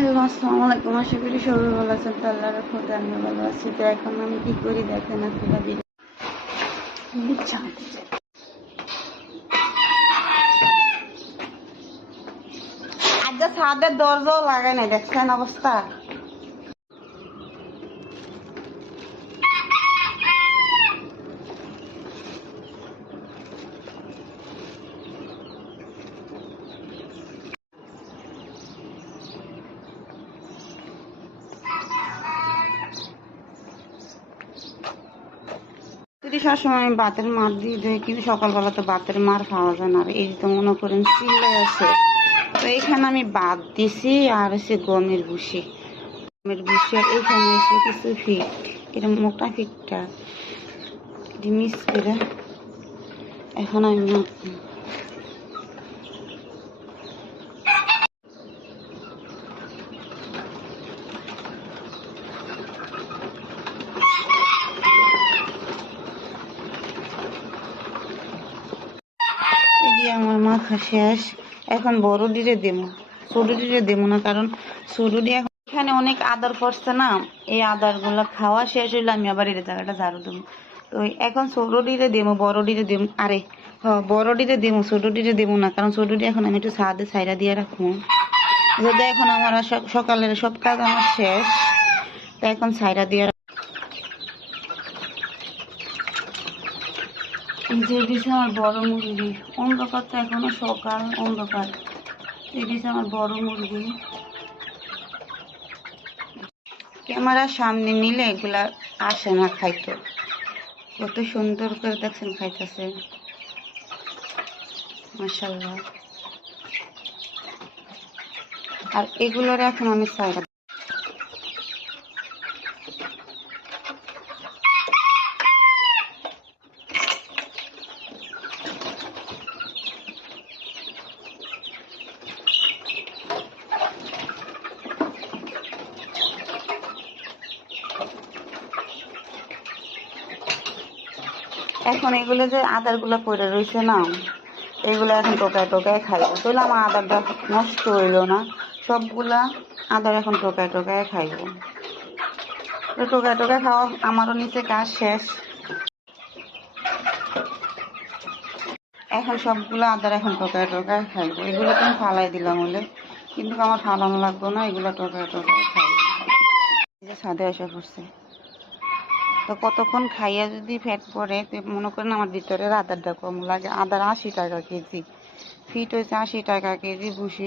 Hello, আসসালামু আলাইকুম। আশা করি সবাই ভালো আছেন। তো আল্লাহর রহমতে আমিও ভালো আছি। তো এখন আমি কি করি দেখেন, আপনারা আজ ছাদের দরজাও লাগাই নাই, দেখছেন অবস্থা। 30 সময় আমি বাতের মার দিয়ে দেয়, কিন্তু সকালবেলা তো বাতের মার খাওয়া যায় না। আর এই তো মনে করেন চিল্লাই আছে। তো এখানে আমি বাদ দিছি আর হচ্ছে গমের ভুসি আর এইখানে এসে কিছু ফিট, এটা মোটা ফিটটা মিক্স করে এখন আমি আমার মাখা শেষ। এখন বড় ডিরে দেবো, ছোট ডিরে দেবো না, কারণ ছোট ডি এখন এখানে অনেক আদার পড়ছে না। এই আদার গুলো খাওয়া শেষ হইলে আমি আবার এই জায়গাটা ঝাড়ু দেবো। তো এখন ছোট ডিরে দেবো, বড় ডিরে দেবো। আরে বড় ডিরে দেবো, ছোট ডিরে দেবো না, কারণ ছোট ডি এখন আমি একটু ছাদে ছাইরা দিয়ে রাখবো। যদি এখন আমার সকালের সব কাজ আমার শেষ, তো এখন ছাইরা দিয়ে যে দিছে আমার বড় মুরগি। অন্ধকার তো এখনো সকাল, অন্ধকার। এই দিছে আমার বড় মুরগি। ক্যামেরার সামনে নিলে এগুলা আসে না খাইতে। কত সুন্দর করে দেখছেন খাইতেছে, মাশাআল্লাহ। আর এগুলোর এখন আমি ছাইরা এখন এগুলো যে আদারগুলো পড়ে রয়েছে না, এগুলো এখন টোকায় টোকায় খাইব। তাহলে আমার আদারটা নষ্ট হইলো না। সবগুলা আদার এখন টোকায় টোকায় খাইব। তো টোকায় টোকায় খাওয়া আমারও নিচে কাজ শেষ। এখন সবগুলো আদার এখন টোকায় টোকায় খাইব। এগুলো তো আমি ফালাই দিলাম বলে, কিন্তু আমার ফালানো লাগবো না, এগুলো টোকায় টোকায় খাইব। যে ছাদে এসে পড়ছে, তো কতক্ষণ খাইয়া যদি ফ্যাট পড়ে, তো মনে করেন আমার ভিতরে আদারটা কম লাগে। আদার 80 টাকা কেজি, ফিট হয়েছে 80 টাকা কেজি, ভুসি